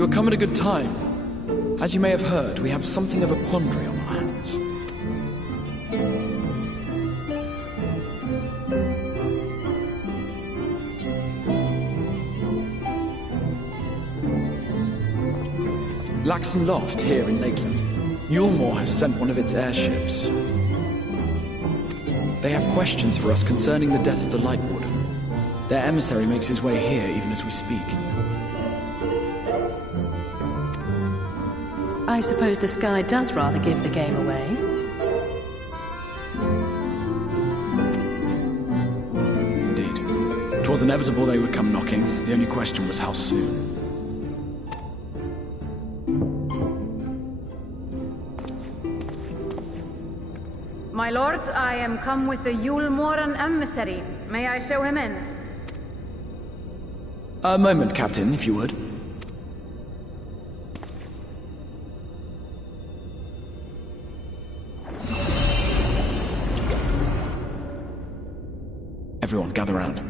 You have come at a good time. As you may have heard, we have something of a quandary on our hands. Laxon Loft, here in Lakeland. Yulmore has sent one of its airships. They have questions for us concerning the death of the Light Warden. Their emissary makes his way here even as we speak. I suppose the sky does rather give the game away. Indeed. 'Twas inevitable they would come knocking. The only question was how soon. My lord, I am come with the Yulmoran emissary. May I show him in? A moment, Captain, if you would. Everyone, gather round.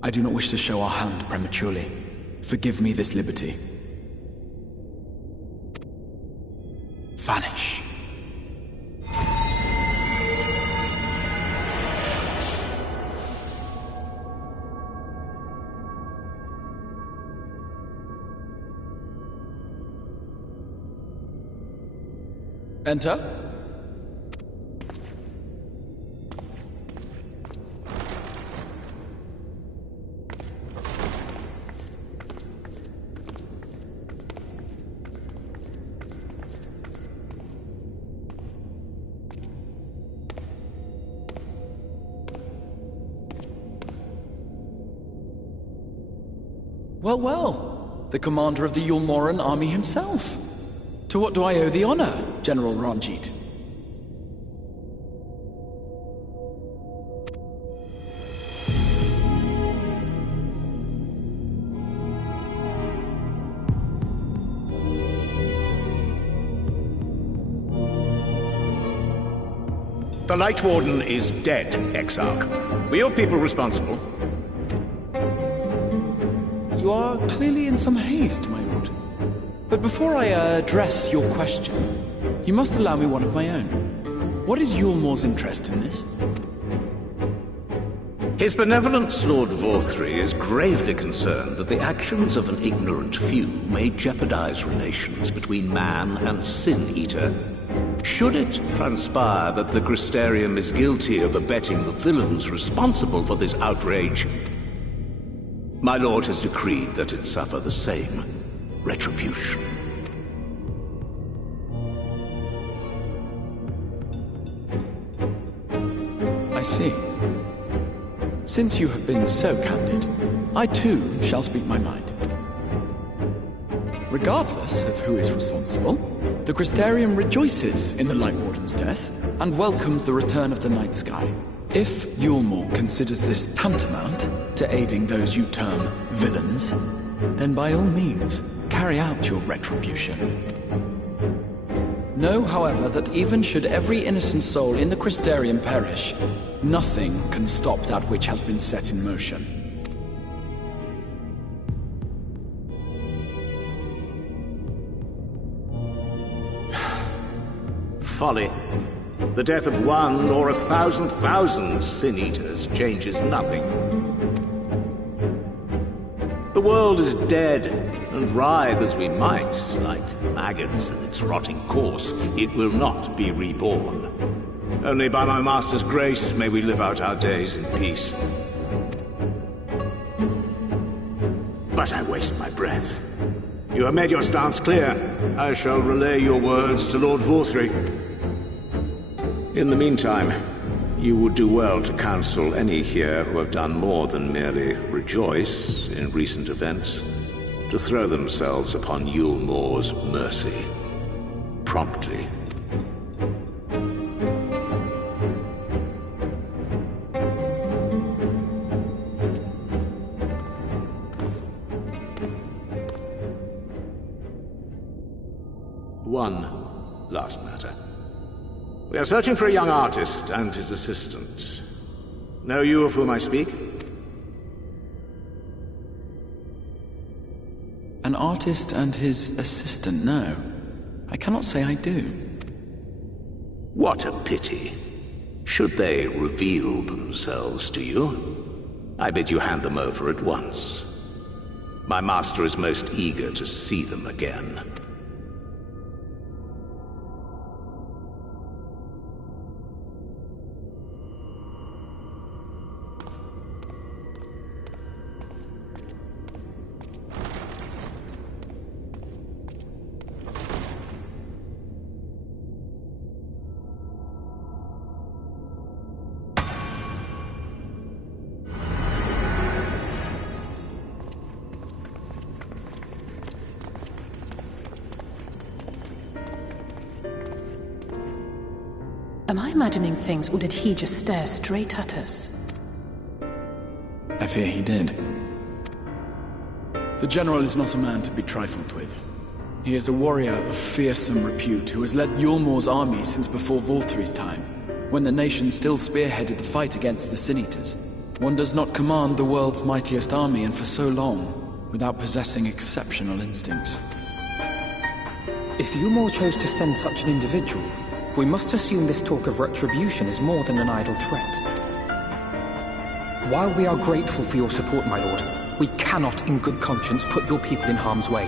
I do not wish to show our hand prematurely. Forgive me this liberty. Vanish. Enter. Well, well. The commander of the Yulmoran army himself. To what do I owe the honor, General Ranjit? The Light Warden is dead, Exarch. Were your people responsible? You are clearly in some haste, my lord. But before I address your question, you must allow me one of my own. What is Yulmore's interest in this? His benevolence, Lord Vorthry, is gravely concerned that the actions of an ignorant few may jeopardize relations between man and Sin-Eater. Should it transpire that the Crystarium is guilty of abetting the villains responsible for this outrage, my lord has decreed that it suffer the same retribution. I see. Since you have been so candid, I too shall speak my mind. Regardless of who is responsible, the Crystarium rejoices in the Light Warden's death and welcomes the return of the night sky. If Yulmore considers this tantamount to aiding those you term villains, then by all means, carry out your retribution. Know, however, that even should every innocent soul in the Crystarium perish, nothing can stop that which has been set in motion. Folly. The death of one or 1,000,000 Sin-Eaters changes nothing. The world is dead, and writhe as we might, like maggots in its rotting course, it will not be reborn. Only by my master's grace may we live out our days in peace. But I waste my breath. You have made your stance clear. I shall relay your words to Lord Vorthry. In the meantime, you would do well to counsel any here who have done more than merely rejoice in recent events, to throw themselves upon Yulmore's mercy, promptly. last matter. We are searching for a young artist and his assistant. Know you of whom I speak? An artist and his assistant, no. I cannot say I do. What a pity. Should they reveal themselves to you, I bid you hand them over at once. My master is most eager to see them again. Am I imagining things, or did he just stare straight at us? I fear he did. The General is not a man to be trifled with. He is a warrior of fearsome repute who has led Yulmor's army since before Vorthri's time, when the nation still spearheaded the fight against the Sin-Eaters. One does not command the world's mightiest army, and for so long, without possessing exceptional instincts. If Yulmor chose to send such an individual, we must assume this talk of retribution is more than an idle threat. While we are grateful for your support, my lord, we cannot in good conscience put your people in harm's way.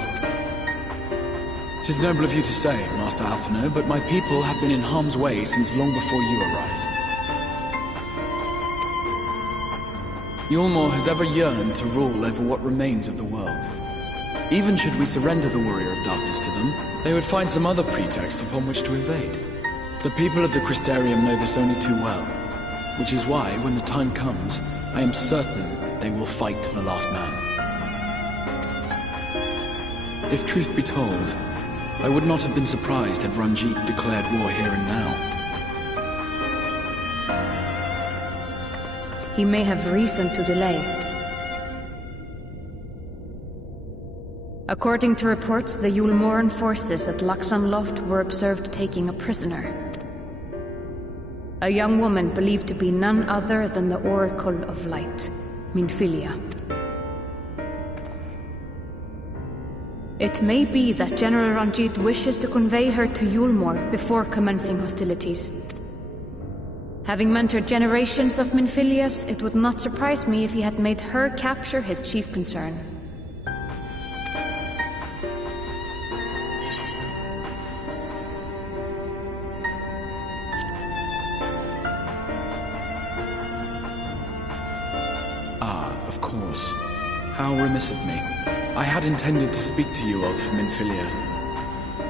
'Tis noble of you to say, Master Alphinaud, but my people have been in harm's way since long before you arrived. Yulmor has ever yearned to rule over what remains of the world. Even should we surrender the Warrior of Darkness to them, they would find some other pretext upon which to invade. The people of the Crystarium know this only too well, which is why, when the time comes, I am certain they will fight to the last man. If truth be told, I would not have been surprised had Ranjit declared war here and now. He may have reason to delay. According to reports, the Yulmoran forces at Laxan Loft were observed taking a prisoner. A young woman believed to be none other than the Oracle of Light, Minfilia. It may be that General Ranjit wishes to convey her to Yulmor before commencing hostilities. Having mentored generations of Minfilias, it would not surprise me if he had made her capture his chief concern. Of course. How remiss of me. I had intended to speak to you of Minfilia.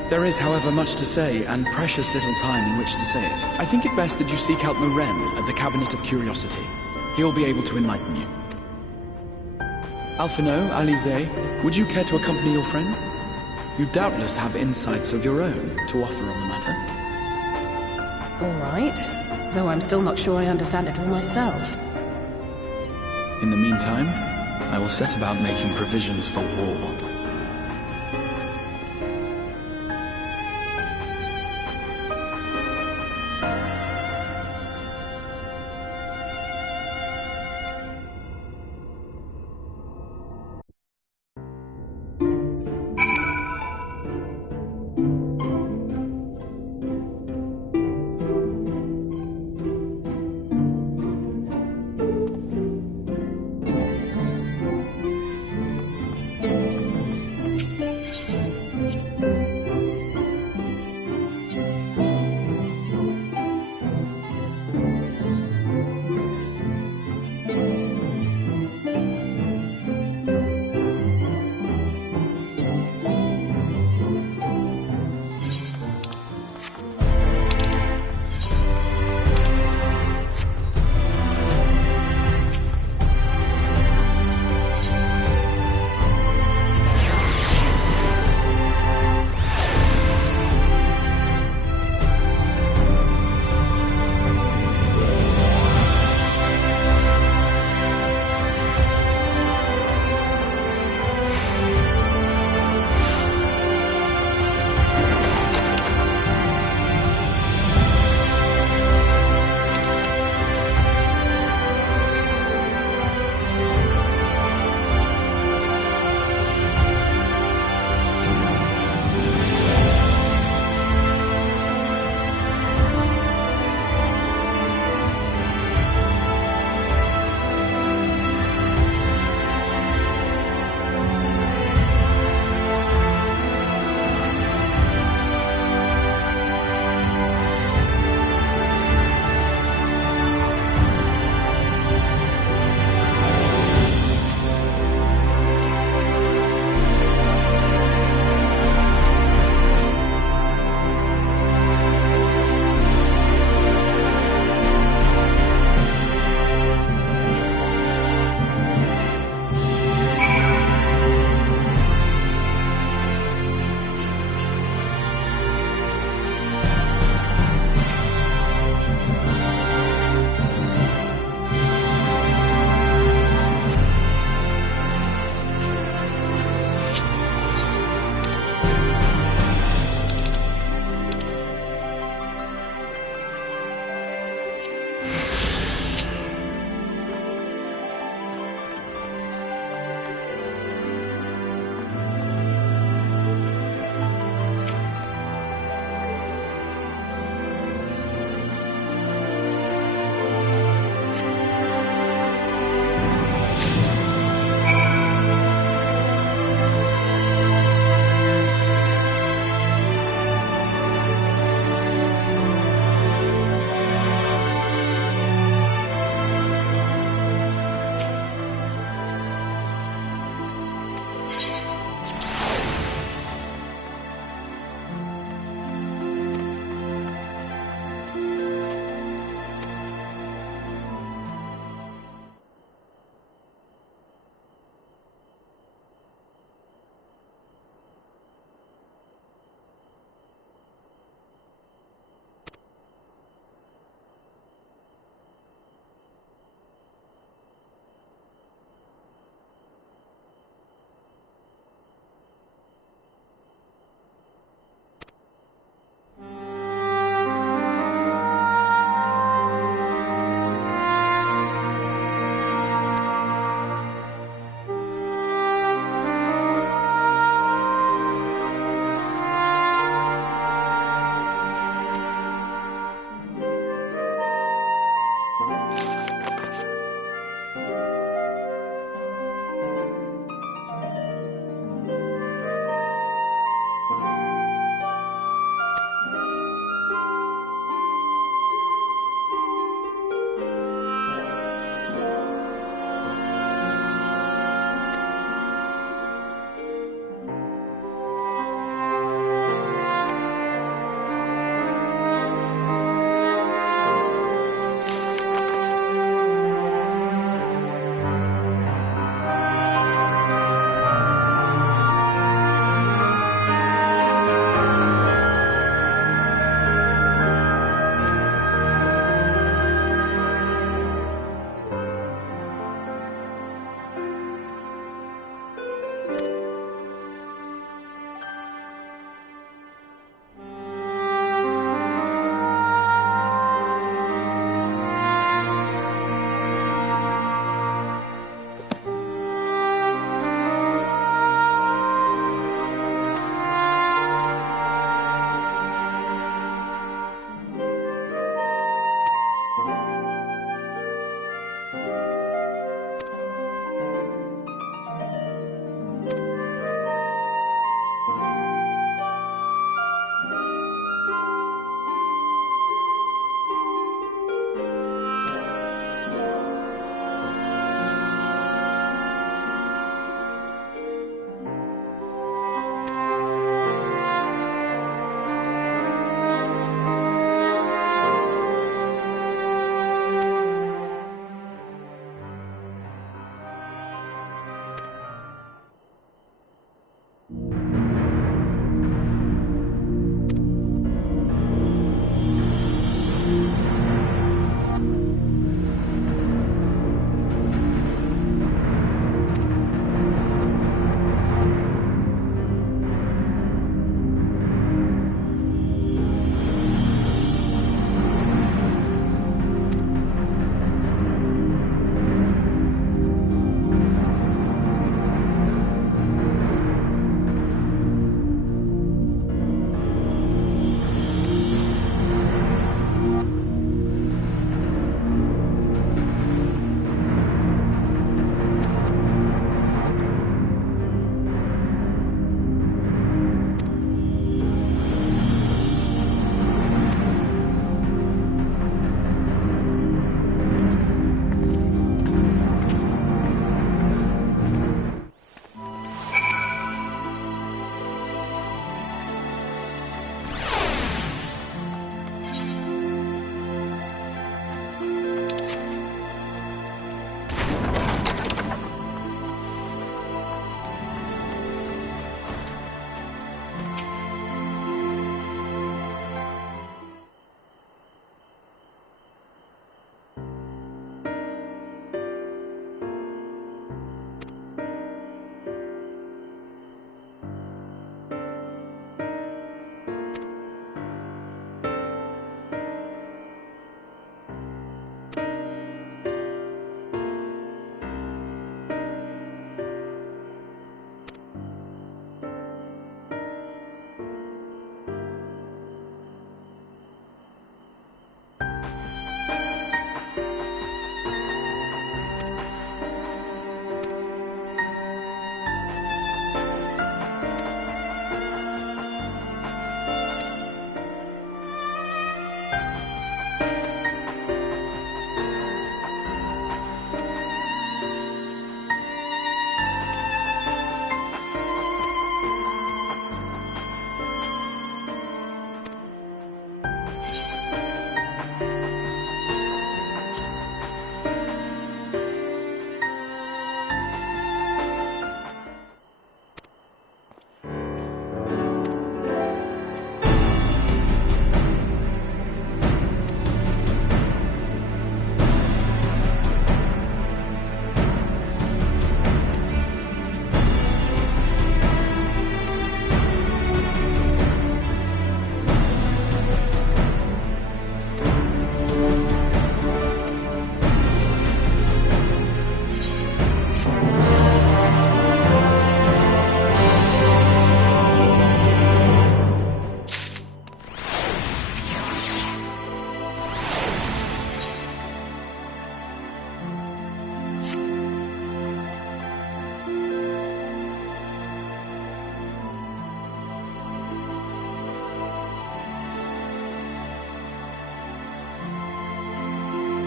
There is, however, much to say, and precious little time in which to say it. I think it best that you seek out Moren at the Cabinet of Curiosity. He'll be able to enlighten you. Alphinaud, Alize, would you care to accompany your friend? You doubtless have insights of your own to offer on the matter. All right. Though I'm still not sure I understand it all myself. In the meantime, I will set about making provisions for war.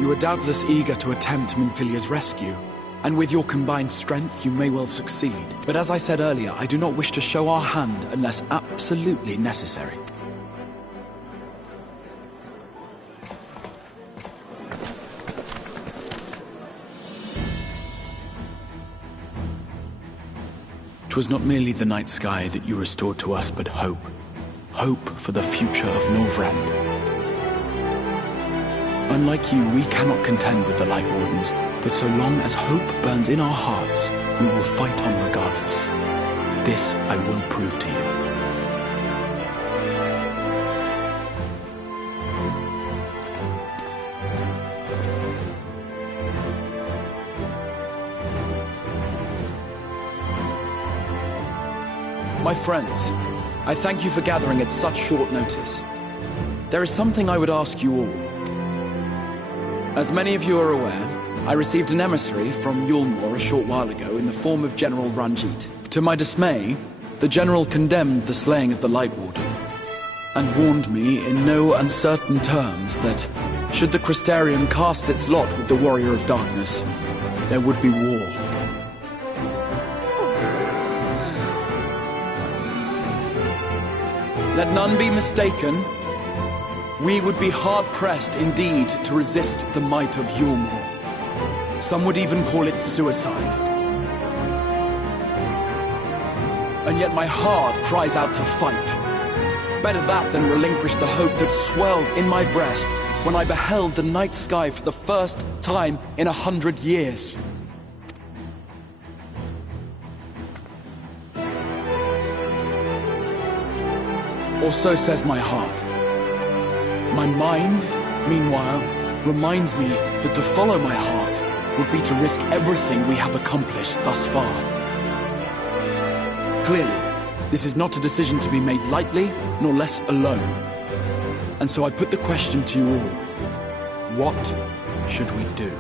You are doubtless eager to attempt Minfilia's rescue, and with your combined strength, you may well succeed. But as I said earlier, I do not wish to show our hand unless absolutely necessary. It was not merely the night sky that you restored to us, but hope. Hope for the future of Norvrand. Unlike you, we cannot contend with the Light Wardens, but so long as hope burns in our hearts, we will fight on regardless. This I will prove to you. My friends, I thank you for gathering at such short notice. There is something I would ask you all. As many of you are aware, I received an emissary from Yulmore a short while ago in the form of General Ranjit. To my dismay, the General condemned the slaying of the Light Warden, and warned me in no uncertain terms that, should the Crystarium cast its lot with the Warrior of Darkness, there would be war. Let none be mistaken. We would be hard-pressed indeed to resist the might of Yulmore. Some would even call it suicide. And yet my heart cries out to fight. Better that than relinquish the hope that swelled in my breast when I beheld the night sky for the first time in 100 years. Or so says my heart. My mind, meanwhile, reminds me that to follow my heart would be to risk everything we have accomplished thus far. Clearly, this is not a decision to be made lightly, nor less alone. And so I put the question to you all. What should we do?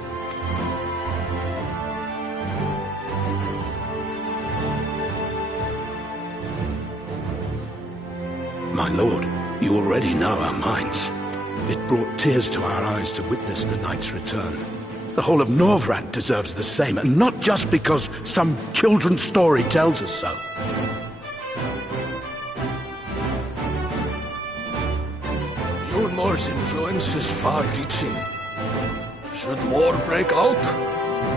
My lord, you already know our minds. It brought tears to our eyes to witness the knight's return. The whole of Norvrand deserves the same, and not just because some children's story tells us so. Yulmore's influence is far-reaching. Should war break out,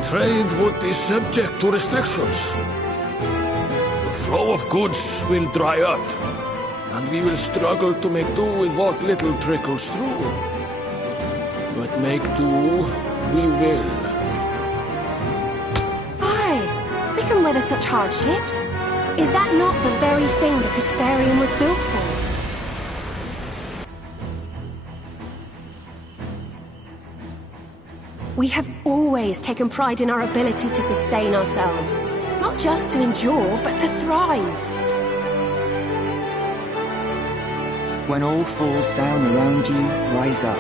trade would be subject to restrictions. The flow of goods will dry up, and we will struggle to make do with what little trickles through. But make do, we will. Aye, we can weather such hardships. Is that not the very thing the Crystarium was built for? We have always taken pride in our ability to sustain ourselves. Not just to endure, but to thrive. When all falls down around you, rise up.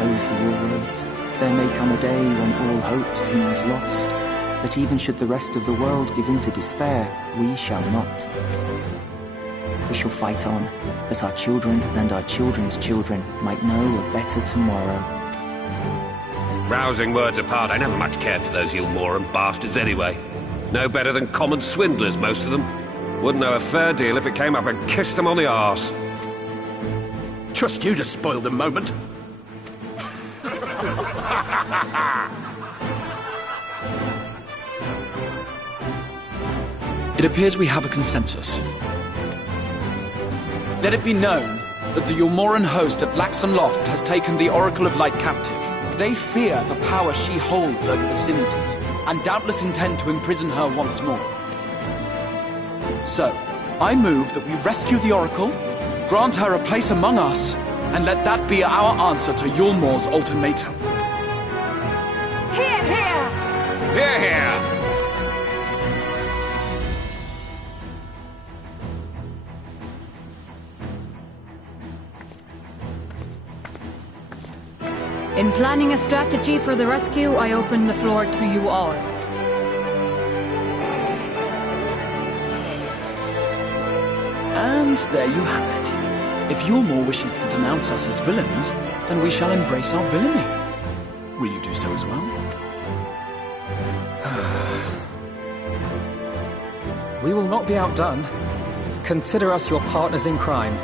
Those were your words. There may come a day when all hope seems lost, but even should the rest of the world give in to despair, we shall not. We shall fight on, that our children and our children's children might know a better tomorrow. Rousing words apart, I never much cared for those Yulmoran bastards anyway. No better than common swindlers, most of them. Wouldn't know a fair deal if it came up and kissed them on the arse. Trust you to spoil the moment. It appears we have a consensus. Let it be known that the Yulmoran host at Laxon Loft has taken the Oracle of Light captive. They fear the power she holds over the Sinites, and doubtless intend to imprison her once more. So, I move that we rescue the Oracle, grant her a place among us, and let that be our answer to Yulmore's ultimatum. Hear, hear! Hear, hear! In planning a strategy for the rescue, I open the floor to you all. And there you have it. If Yulmore wishes to denounce us as villains, then we shall embrace our villainy. will you do so as well? We will not be outdone. Consider us your partners in crime.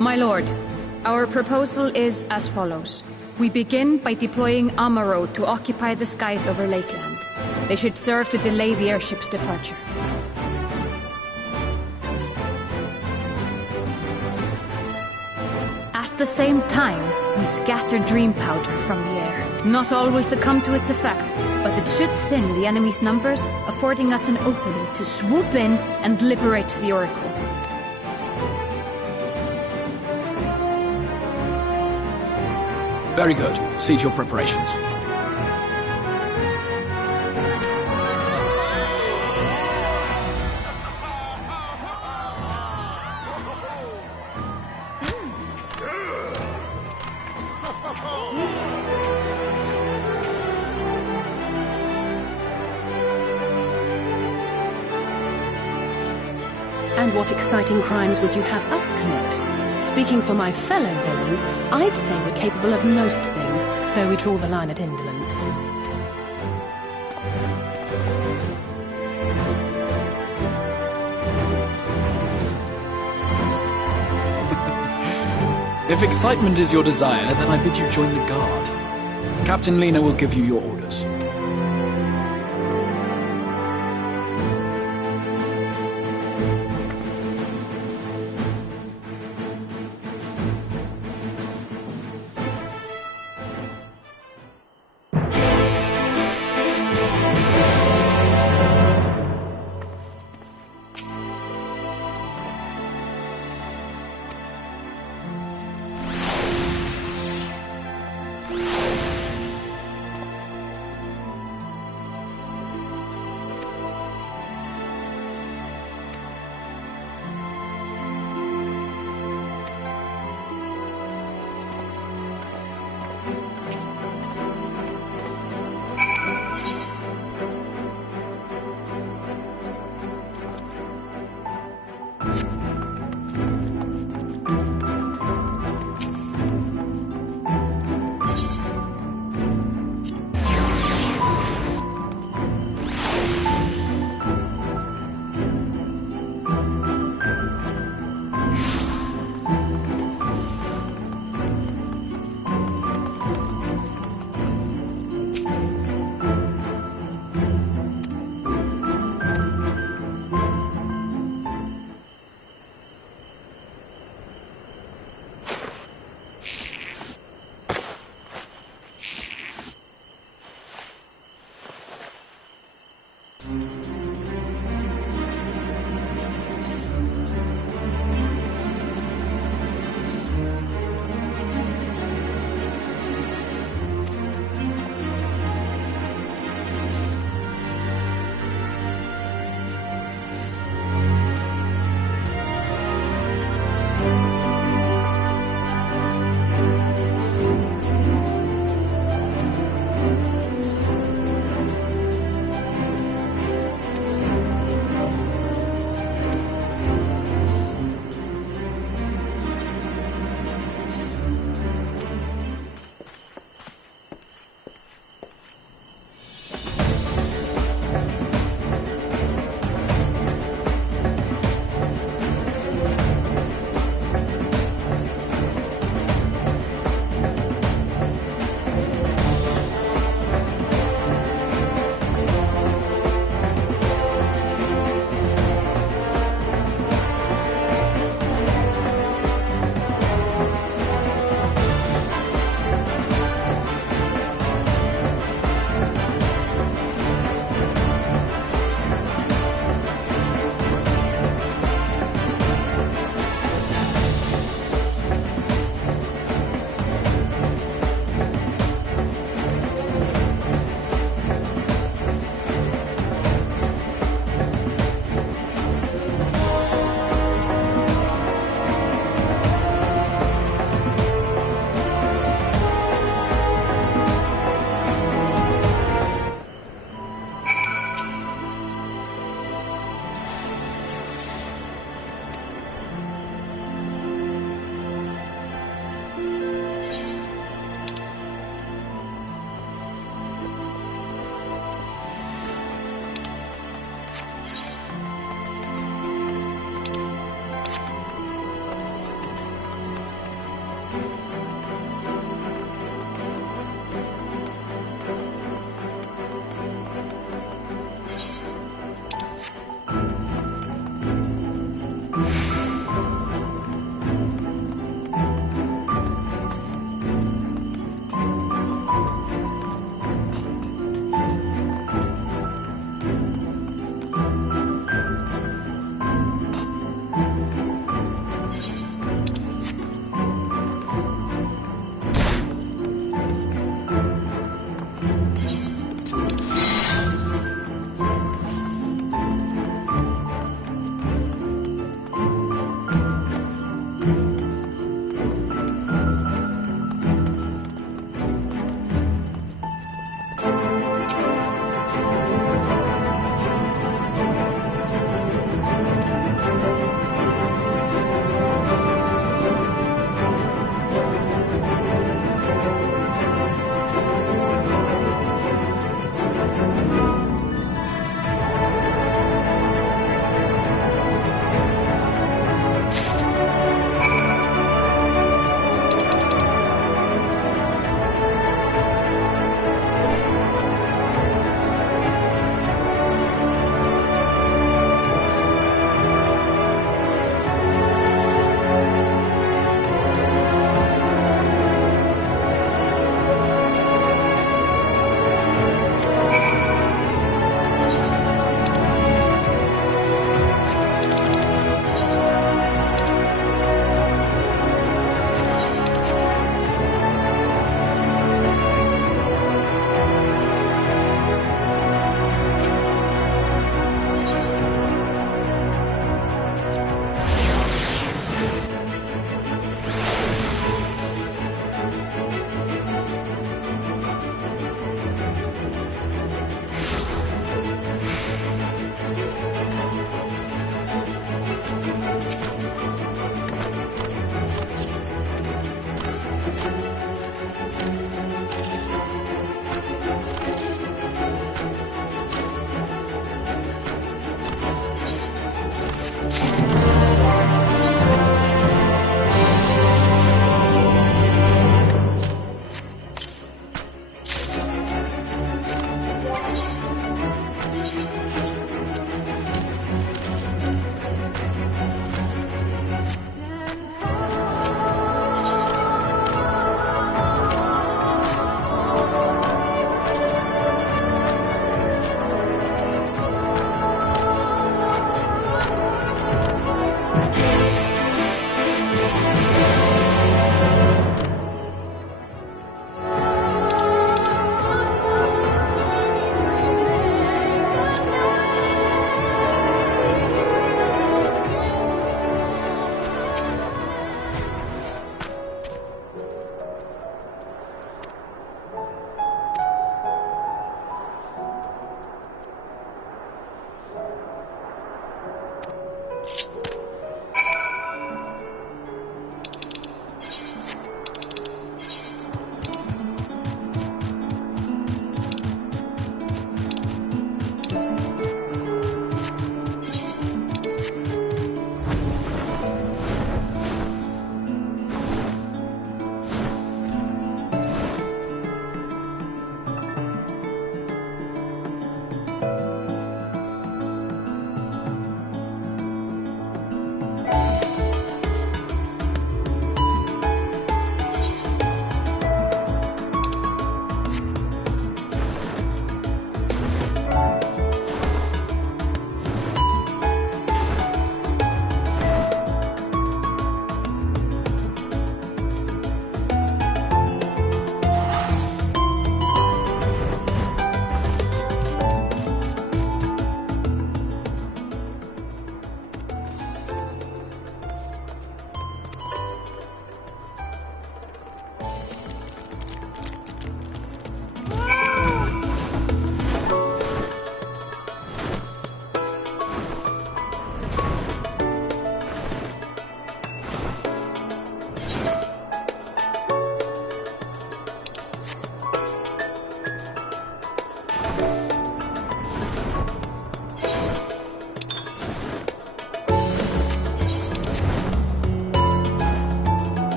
My lord, our proposal is as follows. We begin by deploying Amaro to occupy the skies over Lakeland. They should serve to delay the airship's departure. At the same time, we scatter dream powder from the air. Not all will succumb to its effects, but it should thin the enemy's numbers, affording us an opening to swoop in and liberate the Oracle. Very good. See to your preparations. And what exciting crimes would you have us commit? Speaking for my fellow villains, I'd say we're capable of most things, though we draw the line at indolence. If excitement is your desire, then I bid you join the guard. Captain Lena will give you your orders.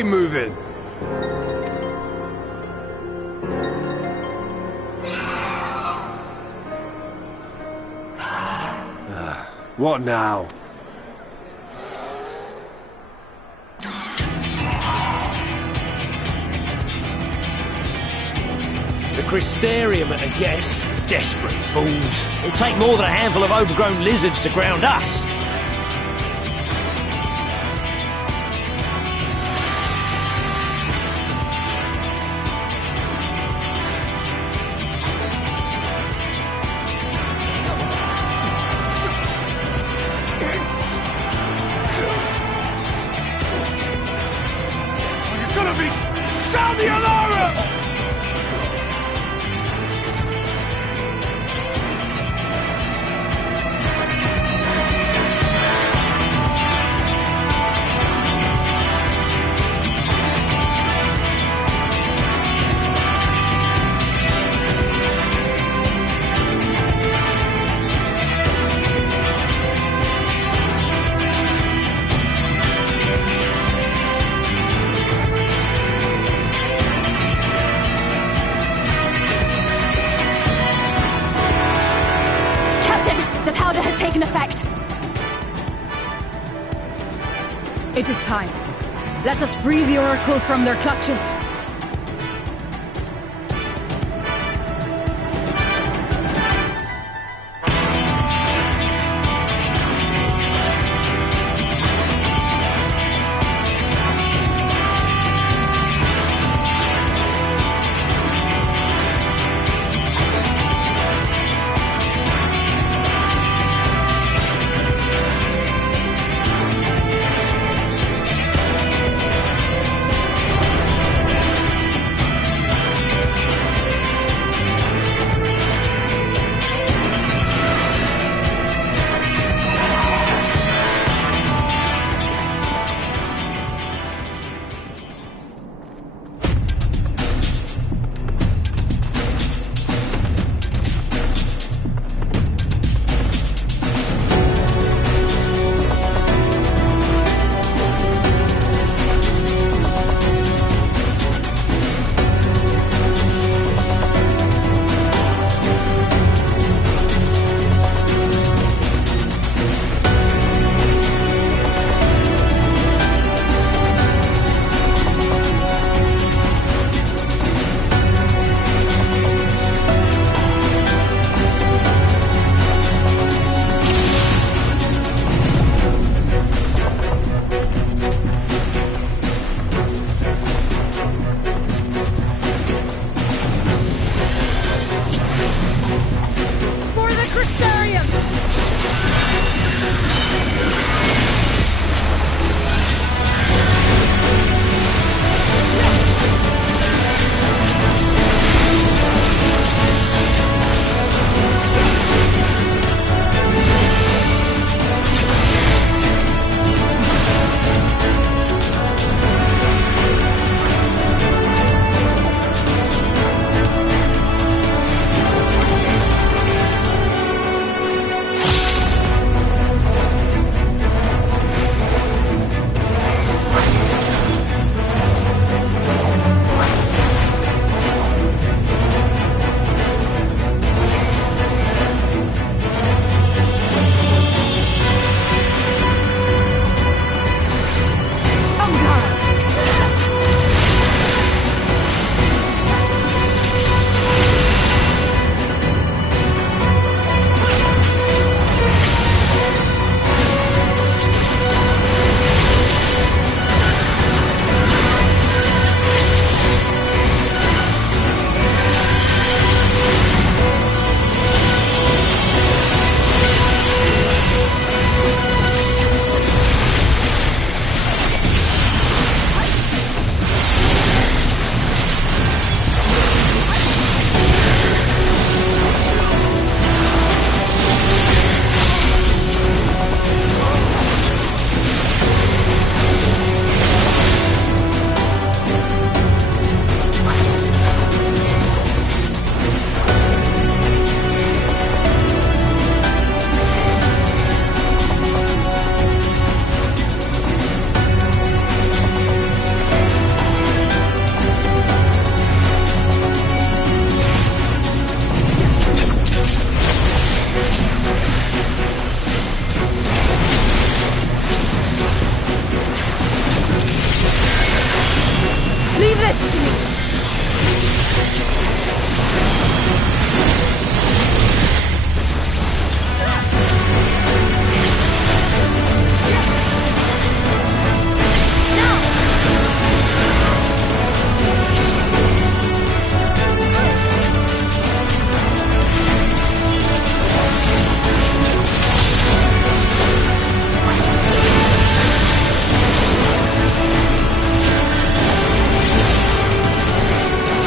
keep moving. What now? The Crystarium at a guess. Desperate fools. It'll take more than a handful of overgrown lizards to ground us. Sound the alarm! The powder has taken effect. It is time. Let us free the Oracle from their clutches.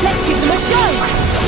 Let's give them a go!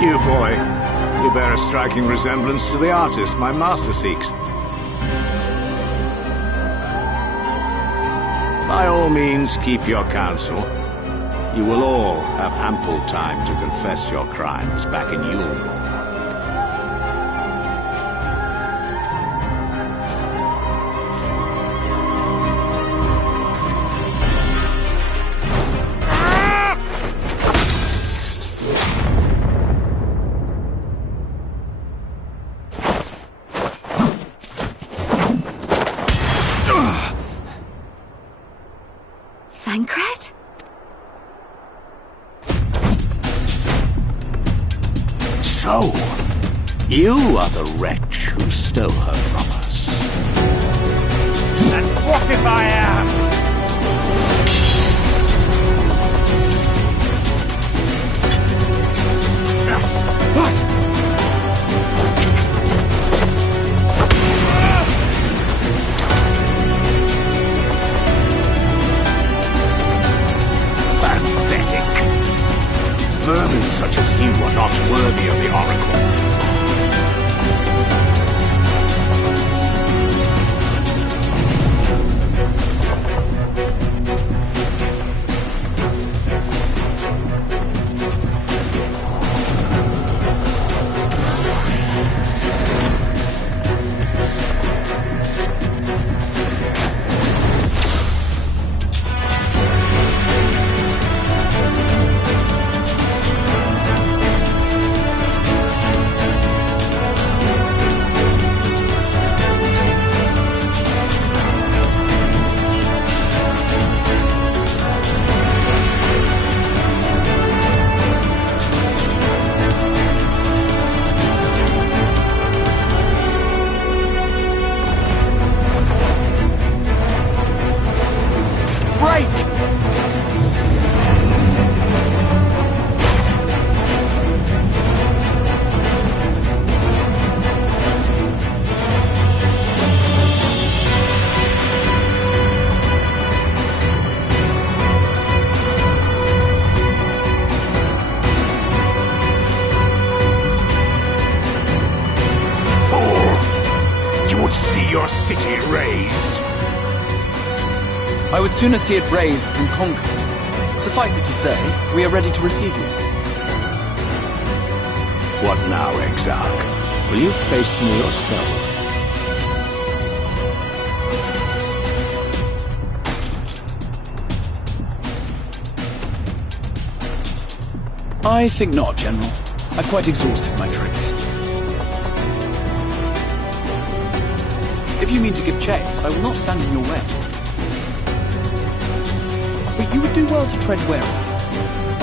You, boy. You bear a striking resemblance to the artist my master seeks. By all means, keep your counsel. You will all have ample time to confess your crimes back in Yule. Thancred? So, you are the wretch who stole her from us. And what if I am? Vermin such as you are not worthy of the Oracle. Your city razed. I would sooner see it razed than conquered. Suffice it to say, we are ready to receive you. What now, Exarch? Will you face me yourself? I think not, General. I've quite exhausted my tricks. If you mean to give chase, I will not stand in your way. But you would do well to tread warily,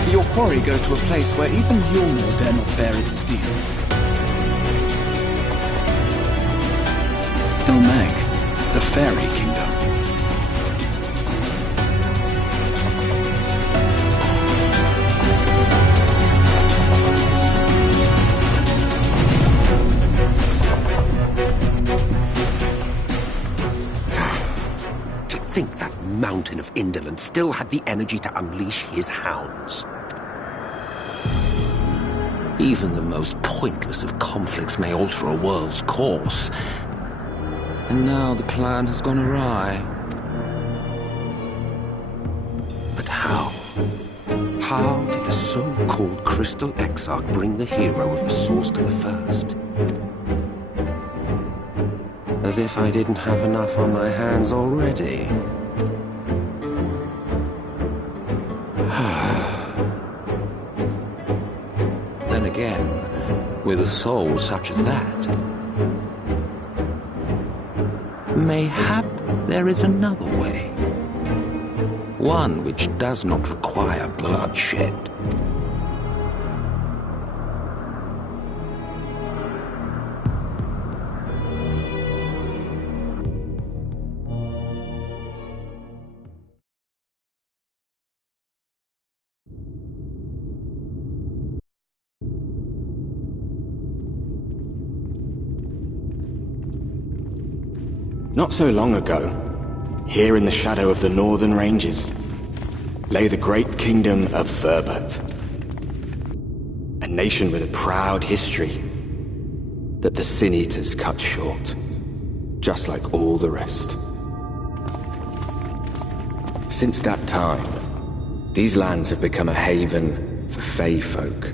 for your quarry goes to a place where even Yulmor dare not bear its steel. Ilmeg, the Fairy Kingdom. Think that mountain of indolence still had the energy to unleash his hounds. Even the most pointless of conflicts may alter a world's course. And now the plan has gone awry. But how? How did the so-called Crystal Exarch bring the hero of the Source to the First? As if I didn't have enough on my hands already. Then again, with a soul such as that, mayhap there is another way. One which does not require bloodshed. Not so long ago, here in the shadow of the northern ranges, lay the great kingdom of Verbert. A nation with a proud history that the Sin Eaters cut short, just like all the rest. Since that time, these lands have become a haven for Fey folk.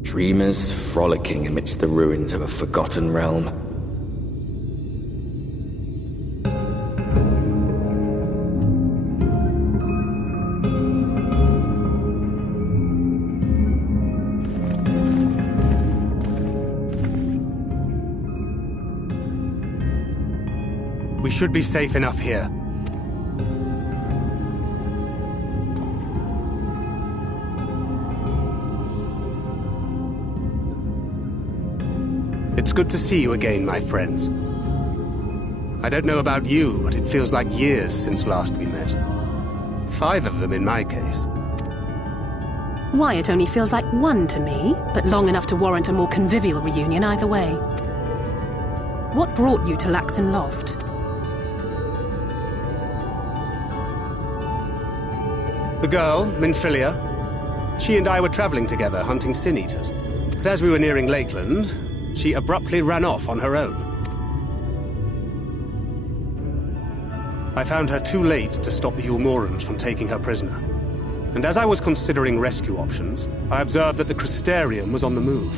Dreamers frolicking amidst the ruins of a forgotten realm. We should be safe enough here. It's good to see you again, my friends. I don't know about you, but it feels like years since last we met. 5 of them in my case. Why, it only feels like 1 to me, but long enough to warrant a more convivial reunion either way. What brought you to Laxon Loft? The girl, Minfilia, she and I were traveling together, hunting Sin Eaters. But as we were nearing Lakeland, she abruptly ran off on her own. I found her too late to stop the Yulmorans from taking her prisoner. And as I was considering rescue options, I observed that the Crystarium was on the move.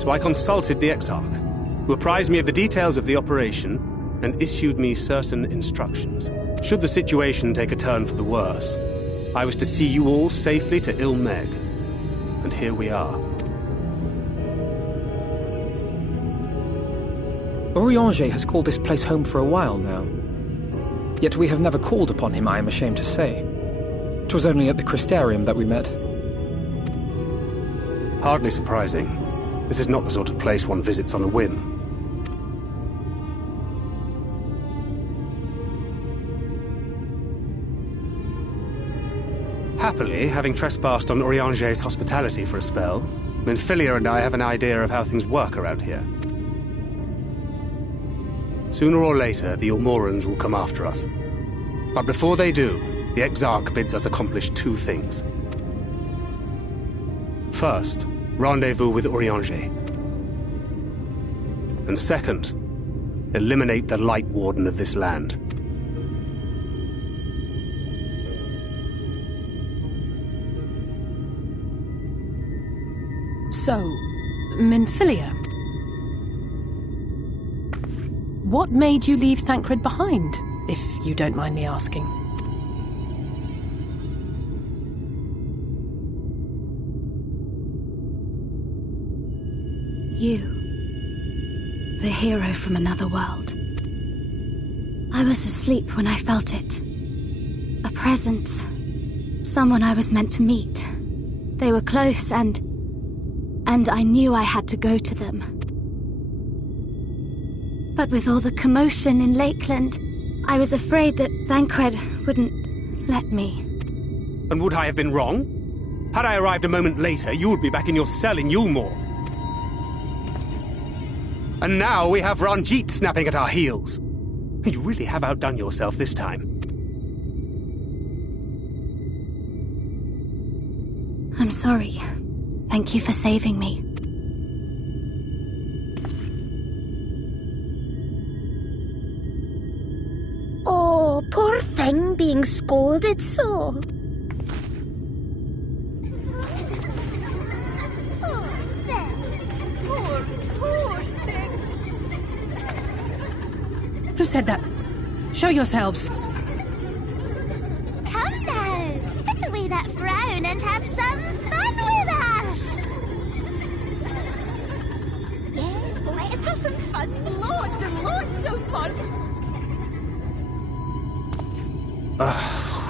So I consulted the Exarch, who apprised me of the details of the operation and issued me certain instructions. Should the situation take a turn for the worse, I was to see you all safely to Ilmeg. And here we are. Urianger has called this place home for a while now. Yet we have never called upon him, I am ashamed to say. 'Twas only at the Crystarium that we met. Hardly surprising. This is not the sort of place one visits on a whim. Happily, having trespassed on Urianger's hospitality for a spell, Minfilia and I have an idea of how things work around here. Sooner or later, the Yulmorans will come after us. But before they do, the Exarch bids us accomplish 2 things. First, rendezvous with Urianger. And second, eliminate the Light Warden of this land. So, Minfilia. What made you leave Thancred behind, if you don't mind me asking? You. The hero from another world. I was asleep when I felt it. A presence. Someone I was meant to meet. They were close and I knew I had to go to them. But with all the commotion in Lakeland, I was afraid that Thancred wouldn't let me. And would I have been wrong? Had I arrived a moment later, you would be back in your cell in Yulmore. And now we have Ranjit snapping at our heels. You really have outdone yourself this time. I'm sorry. Thank you for saving me. Oh, poor thing being scolded so. Who said that? Show yourselves. Come now, put away that frown and have some fun with us. Yes, let us have some fun. Lots and lots of fun.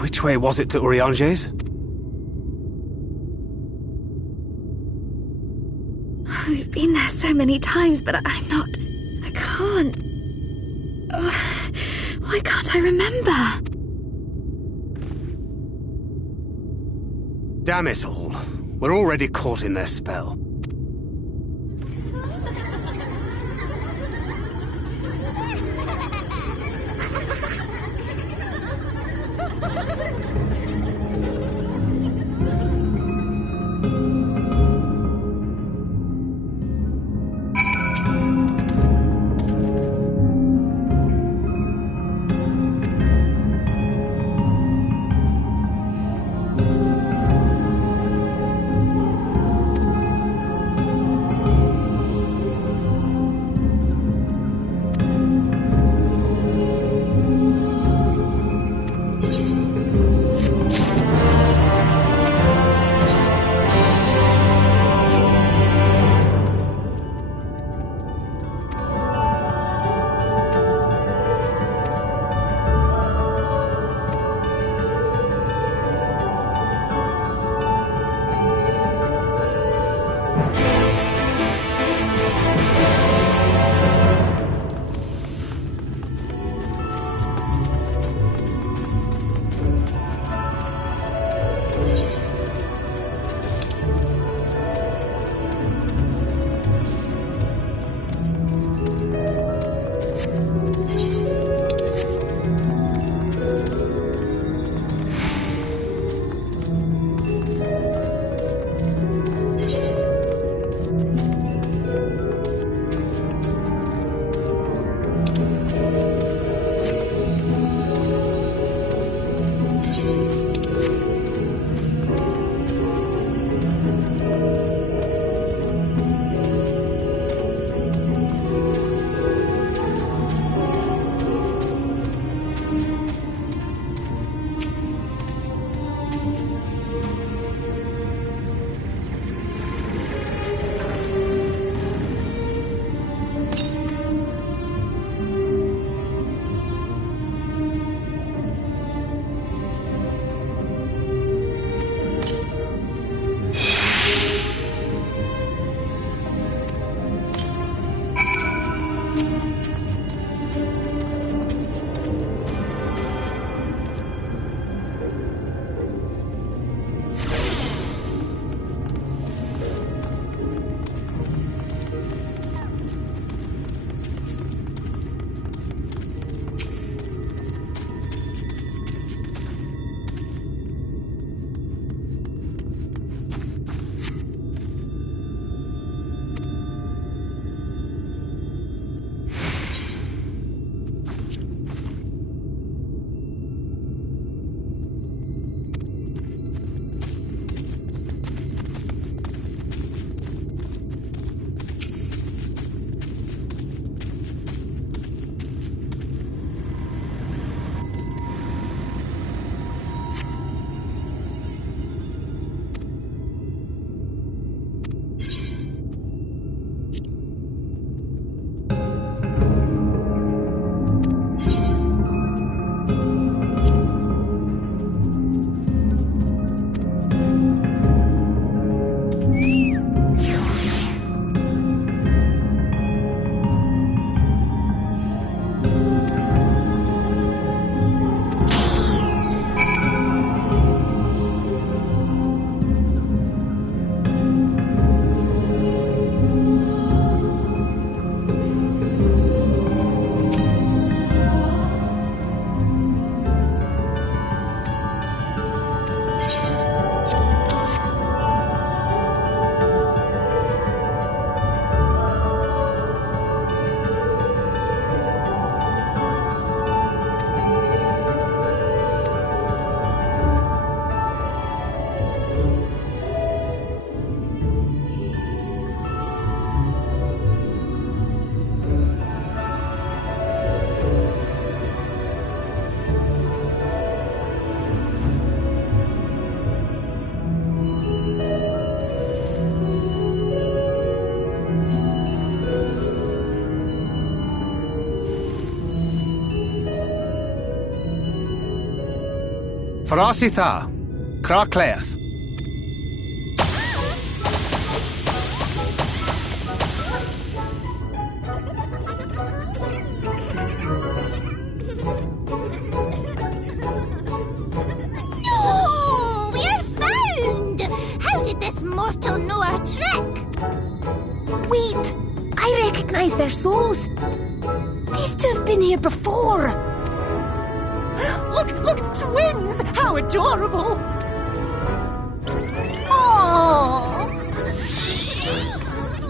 Which way was it to Urianger's? We've been there so many times, but I can't. Why can't I remember? Damn it all. We're already caught in their spell. Farasitha, Krakleath. No! We're found! How did this mortal know our trick? Wait! I recognize their souls. These two have been here before. Look, twins! How adorable! Oh!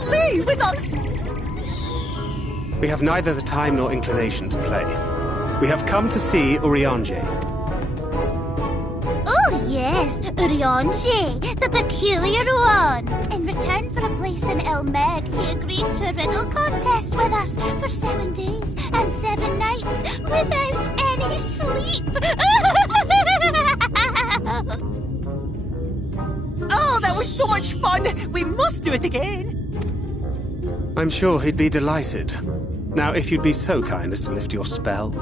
Flee with us! We have neither the time nor inclination to play. We have come to see Urianger. Oh yes, Urianger, the peculiar one. In return for a place in Elmeg, he agreed to a riddle contest with us for 7 days and 7 nights without any sleep. Oh, that was so much fun! We must do it again! I'm sure he'd be delighted. Now, if you'd be so kind as to lift your spell.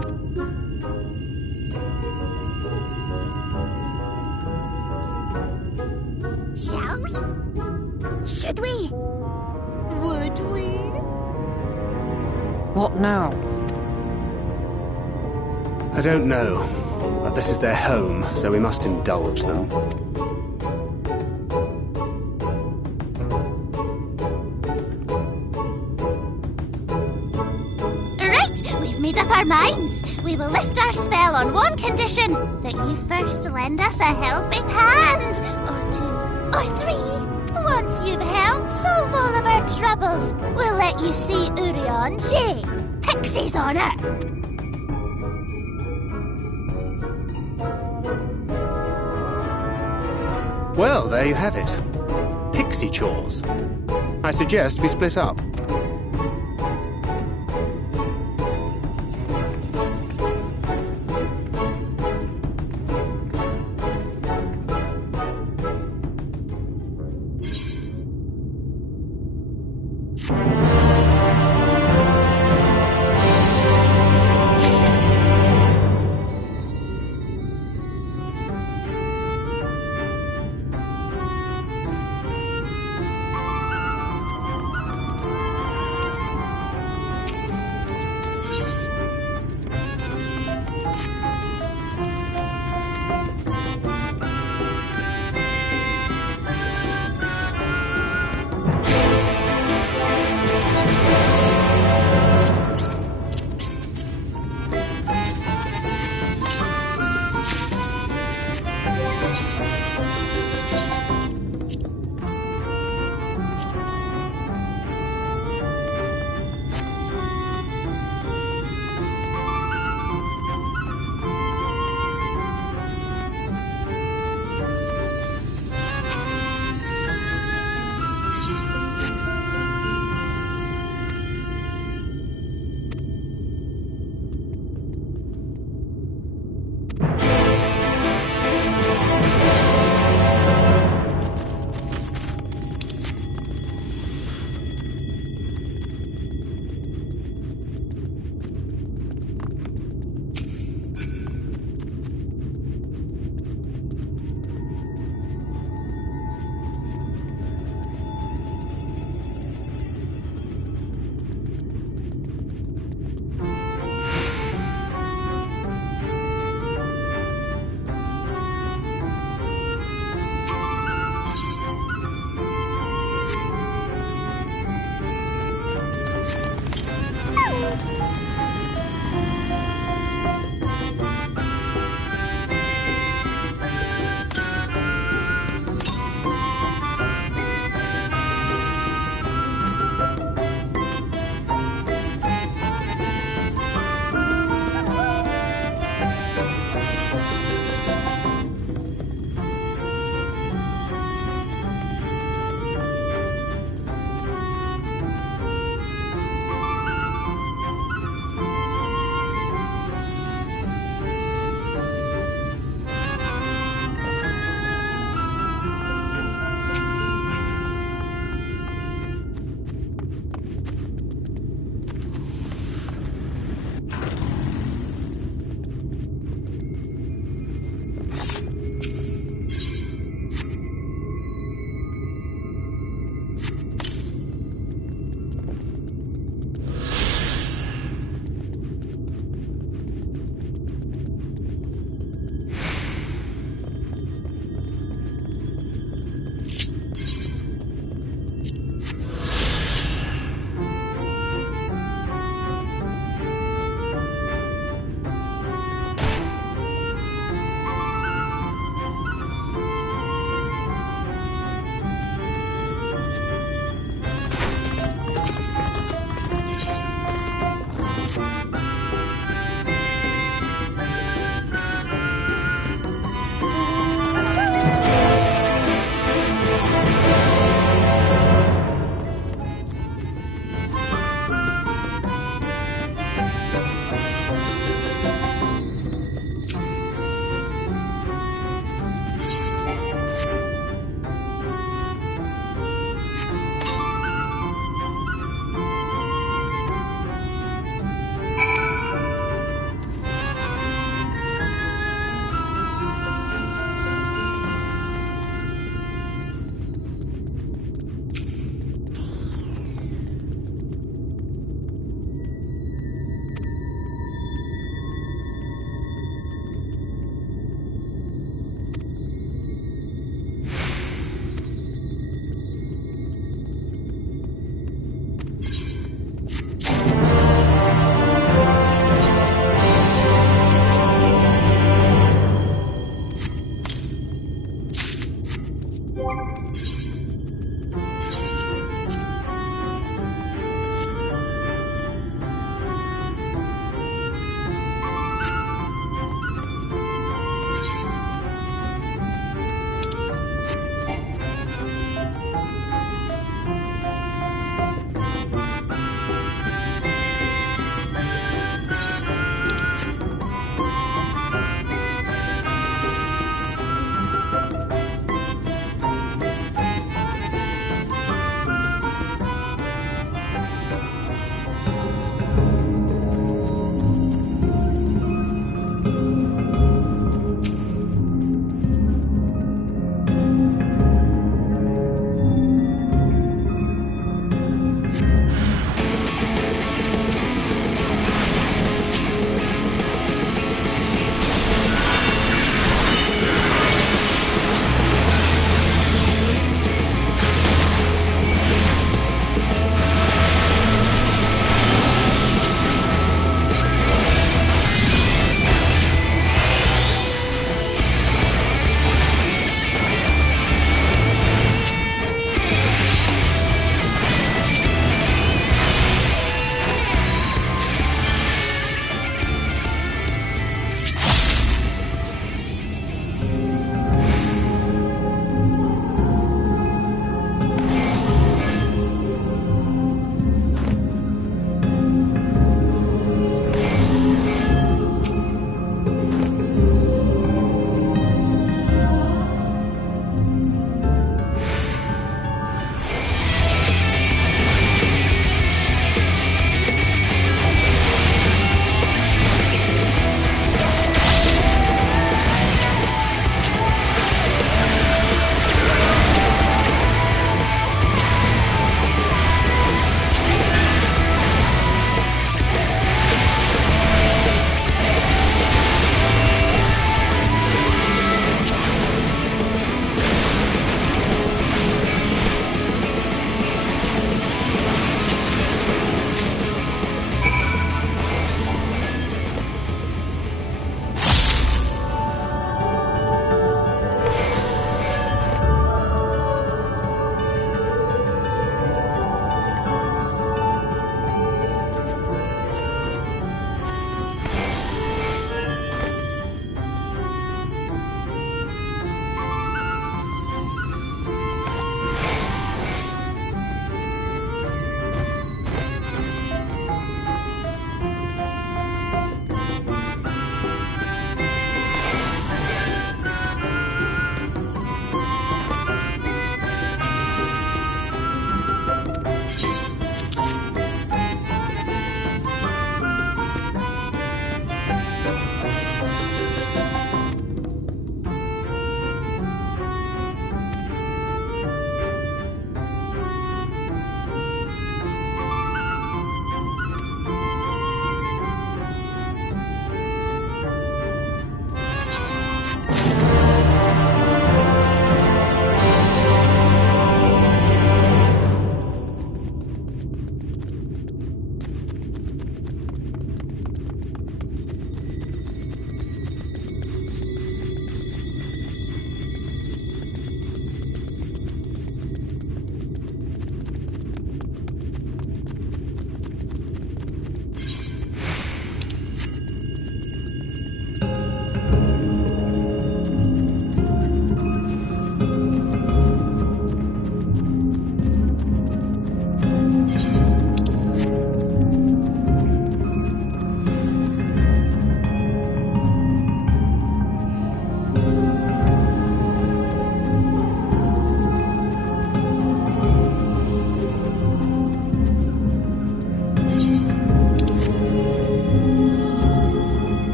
Shall we? Should we? Would we? What now? I don't know, but this is their home, so we must indulge them. Right, we've made up our minds. We will lift our spell on one condition, that you first lend us a helping hand. Or 2, or 3. Once you've helped solve all of our troubles, we'll let you see Urianger, Pixie's honor. Well, there you have it. Pixie chores. I suggest we split up.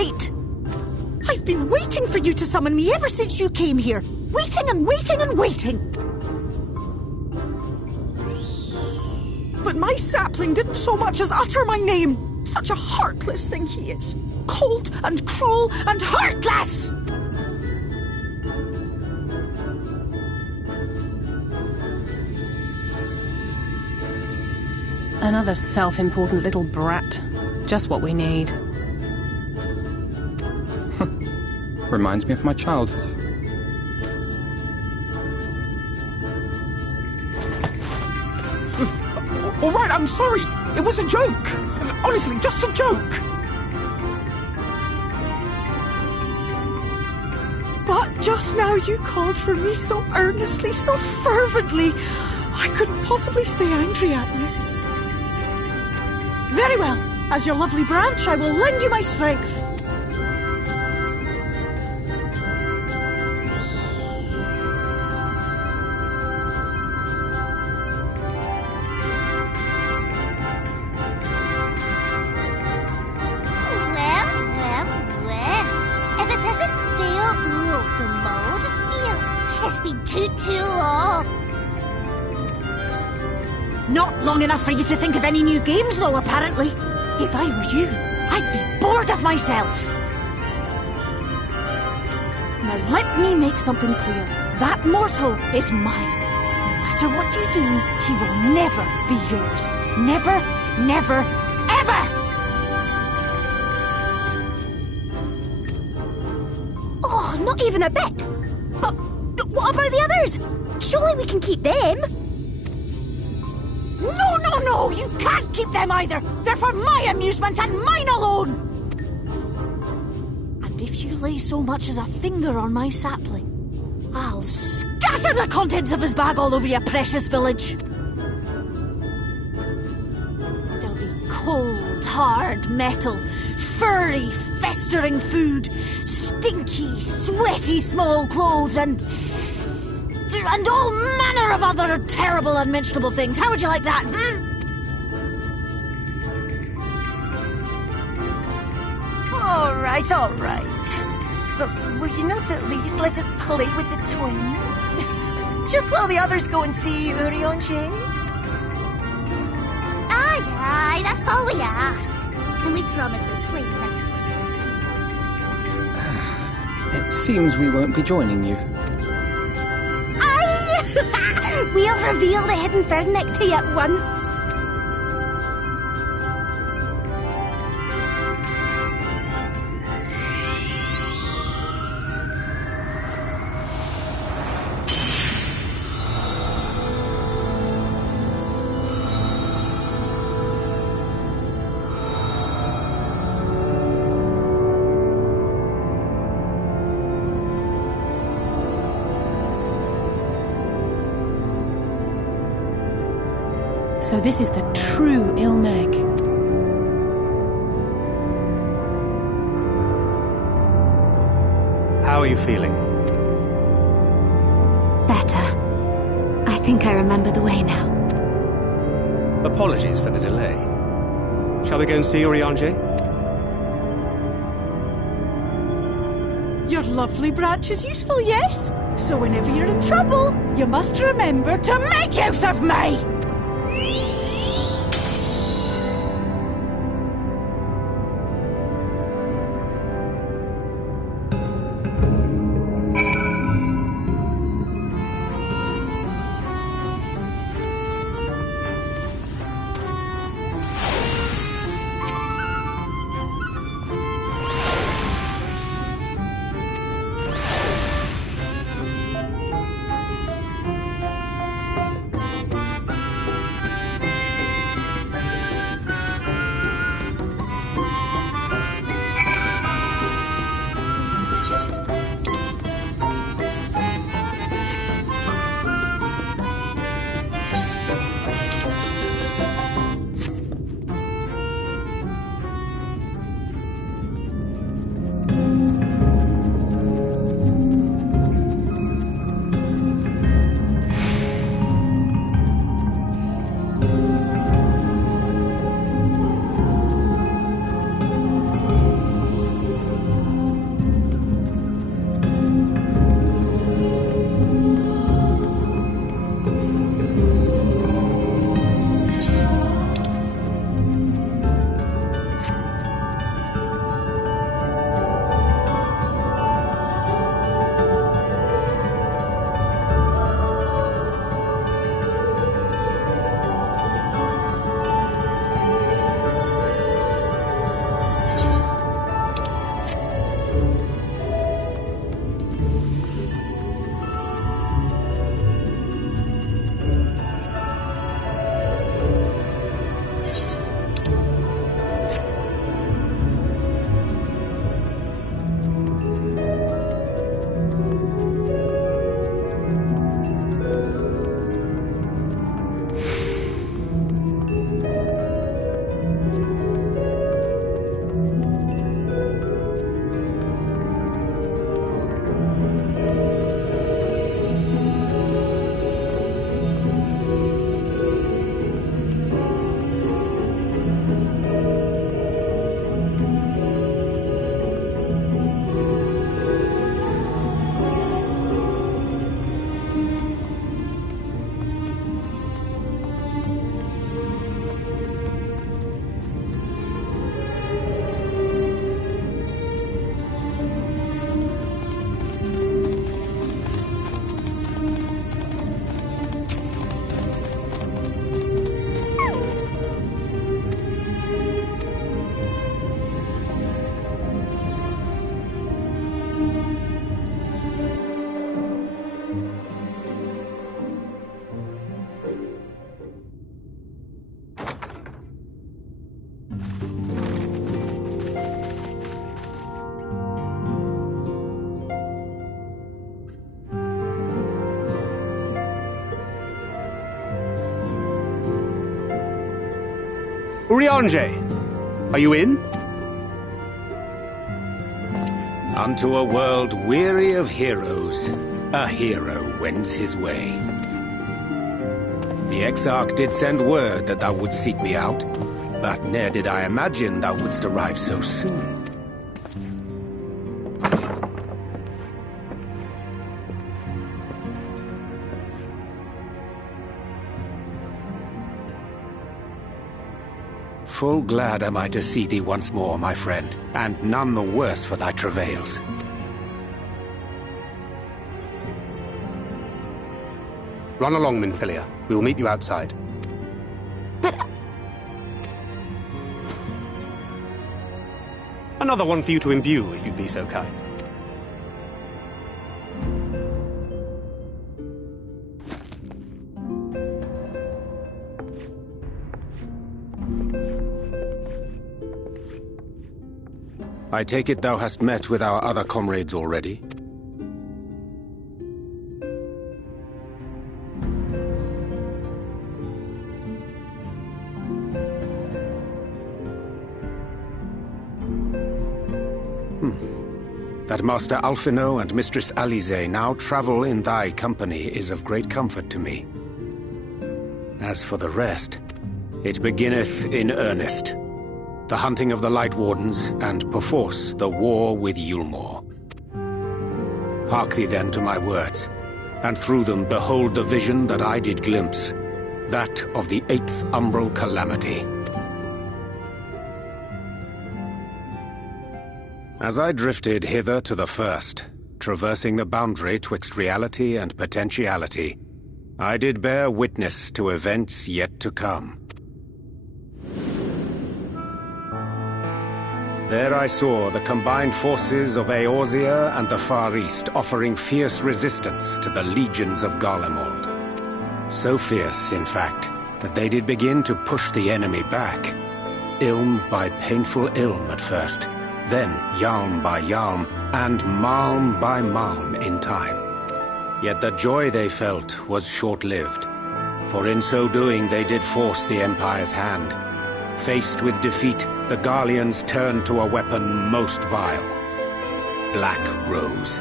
late. I've been waiting for you to summon me ever since you came here. Waiting and waiting and waiting. But my sapling didn't so much as utter my name. Such a heartless thing he is. Cold and cruel and heartless! Another self-important little brat. Just what we need. Reminds me of my childhood. All right, I'm sorry. It was a joke. Honestly, just a joke. But just now you called for me so earnestly, so fervently. I couldn't possibly stay angry at you. Very well. As your lovely branch, I will lend you my strength. Too long. Not long enough for you to think of any new games, though, apparently. If I were you, I'd be bored of myself. Now let me make something clear. That mortal is mine. No matter what you do, he will never be yours. Never, never, ever! Oh, not even a bit. But what about the others? Surely we can keep them. No, you can't keep them either. They're for my amusement and mine alone. And if you lay so much as a finger on my sapling, I'll scatter the contents of his bag all over your precious village. There'll be cold, hard metal, furry, festering food, stinky, sweaty small clothes, and all manner of other terrible, unmentionable things. How would you like that, All right. But will you not at least let us play with the twins? Just while the others go and see Urianger? Aye, that's all we ask. And we promise we'll play nicely. It seems we won't be joining you. Aye! We'll reveal the hidden Fernic to you at once. So this is the true Ilmeg. How are you feeling? Better. I think I remember the way now. Apologies for the delay. Shall we go and see Urianger? Your lovely branch is useful, yes? So whenever you're in trouble, you must remember to make use of me! Urianger, are you in? Unto a world weary of heroes, a hero wends his way. The Exarch did send word that thou wouldst seek me out, but ne'er did I imagine thou wouldst arrive so soon. Full glad am I to see thee once more, my friend, and none the worse for thy travails. Run along, Minfilia. We'll meet you outside. But... Another one for you to imbue, if you'd be so kind. I take it thou hast met with our other comrades already? That Master Alphino and Mistress Alize now travel in thy company is of great comfort to me. As for the rest, it beginneth in earnest. The hunting of the Light Wardens, and perforce the war with Yulmore. Hark thee then to my words, and through them behold the vision that I did glimpse, that of the 8th umbral calamity. As I drifted hither to the first, traversing the boundary twixt reality and potentiality, I did bear witness to events yet to come. There I saw the combined forces of Eorzea and the Far East offering fierce resistance to the legions of Garlemald. So fierce, in fact, that they did begin to push the enemy back. Ilm by painful ilm at first, then Yalm by Yalm, and Malm by Malm in time. Yet the joy they felt was short-lived, for in so doing they did force the Empire's hand. Faced with defeat, the Garleans turned to a weapon most vile. Black Rose.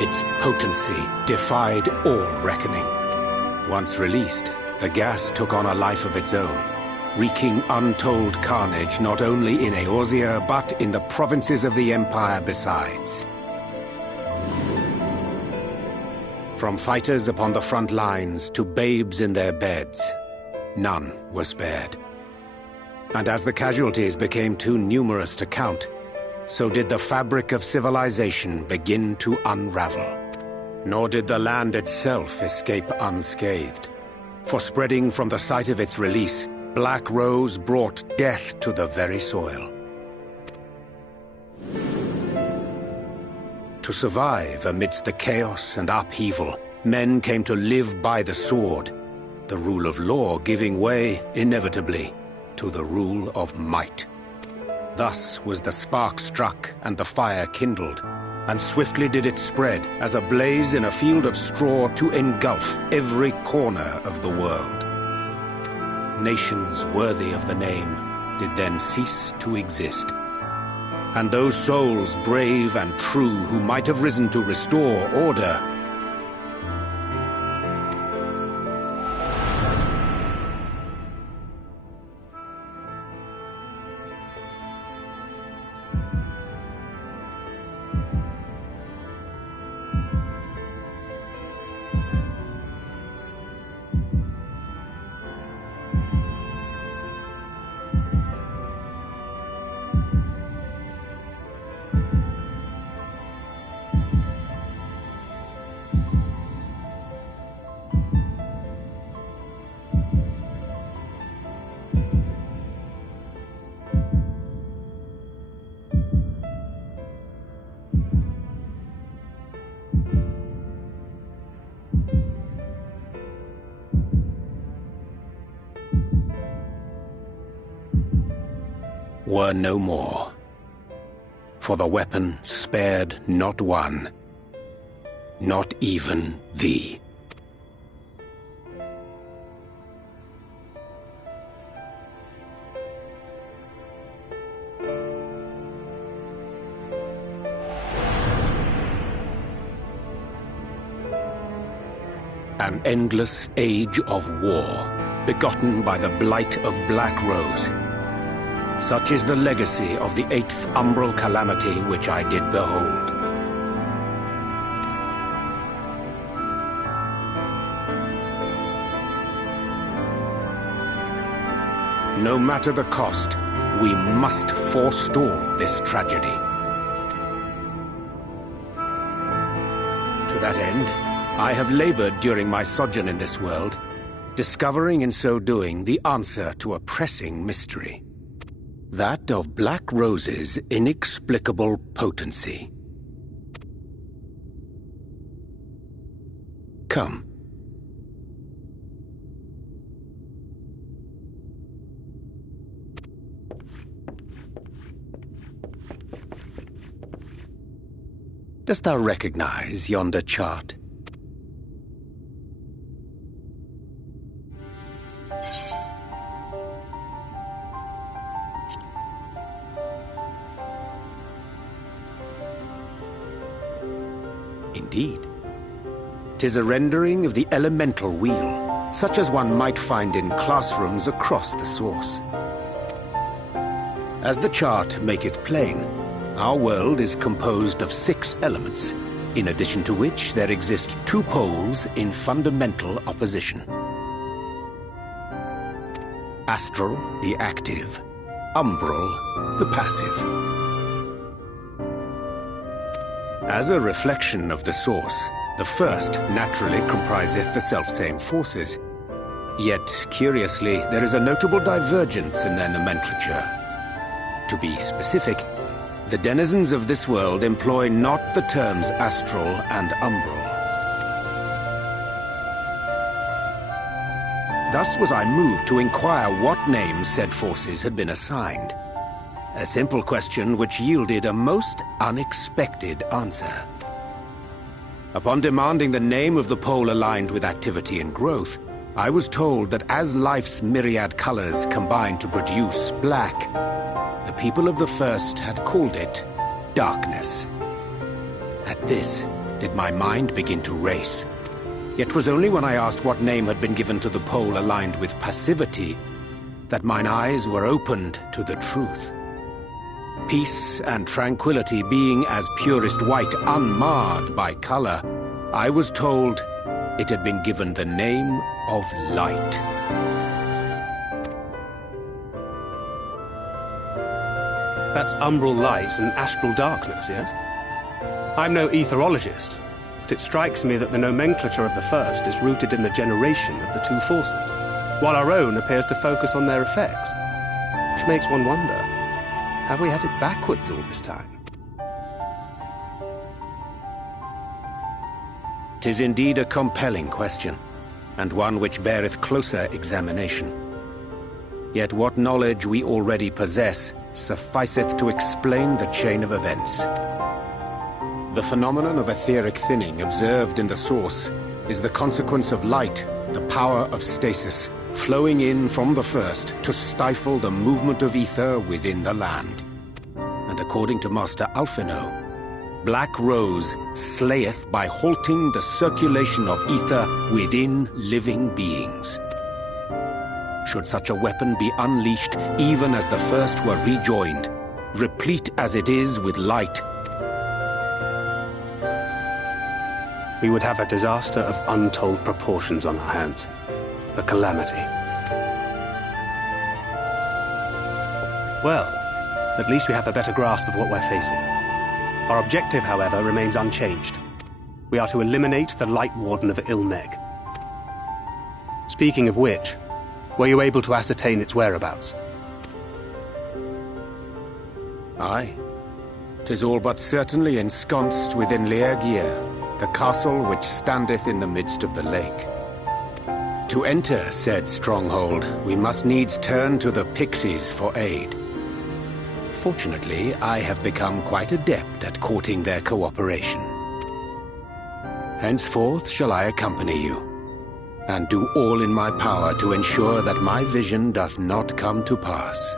Its potency defied all reckoning. Once released, the gas took on a life of its own, wreaking untold carnage not only in Eorzea, but in the provinces of the Empire besides. From fighters upon the front lines to babes in their beds, none were spared. And as the casualties became too numerous to count, so did the fabric of civilization begin to unravel. Nor did the land itself escape unscathed. For spreading from the site of its release, Black Rose brought death to the very soil. To survive amidst the chaos and upheaval, men came to live by the sword, the rule of law giving way, inevitably, to the rule of might. Thus was the spark struck and the fire kindled, and swiftly did it spread as a blaze in a field of straw to engulf every corner of the world. Nations worthy of the name did then cease to exist. And those souls brave and true who might have risen to restore order were no more. For the weapon spared not one, not even thee. An endless age of war, begotten by the blight of Black Rose. Such is the legacy of the 8th umbral calamity which I did behold. No matter the cost, we must forestall this tragedy. To that end, I have labored during my sojourn in this world, discovering in so doing the answer to a pressing mystery. That of Black Rose's inexplicable potency. Come. Dost thou recognize yonder chart? Indeed. 'Tis a rendering of the elemental wheel, such as one might find in classrooms across the source. As the chart maketh plain, our world is composed of 6 elements, in addition to which there exist 2 poles in fundamental opposition. Astral, the active; umbral, the passive. As a reflection of the source, the first naturally compriseth the selfsame forces. Yet, curiously, there is a notable divergence in their nomenclature. To be specific, the denizens of this world employ not the terms astral and umbral. Thus was I moved to inquire what names said forces had been assigned. A simple question which yielded a most unexpected answer. Upon demanding the name of the pole aligned with activity and growth, I was told that as life's myriad colors combine to produce black, the people of the first had called it darkness. At this, did my mind begin to race. Yet 'twas only when I asked what name had been given to the pole aligned with passivity that mine eyes were opened to the truth. Peace and tranquility being as purest white, unmarred by color, I was told it had been given the name of light. That's umbral light and astral darkness, yes? I'm no etherologist, but it strikes me that the nomenclature of the first is rooted in the generation of the 2 forces, while our own appears to focus on their effects. Which makes one wonder, have we had it backwards all this time? 'Tis indeed a compelling question, and one which beareth closer examination. Yet what knowledge we already possess sufficeth to explain the chain of events. The phenomenon of etheric thinning observed in the source is the consequence of light, the power of stasis, flowing in from the first to stifle the movement of ether within the land. And according to Master Alphino, Black Rose slayeth by halting the circulation of ether within living beings. Should such a weapon be unleashed even as the first were rejoined, replete as it is with light, we would have a disaster of untold proportions on our hands. A calamity. Well, at least we have a better grasp of what we're facing. Our objective, however, remains unchanged. We are to eliminate the Light Warden of Ilmeg. Speaking of which, were you able to ascertain its whereabouts? Aye. 'Tis all but certainly ensconced within Leergier, the castle which standeth in the midst of the lake. To enter said stronghold, we must needs turn to the pixies for aid. Fortunately, I have become quite adept at courting their cooperation. Henceforth shall I accompany you, and do all in my power to ensure that my vision doth not come to pass.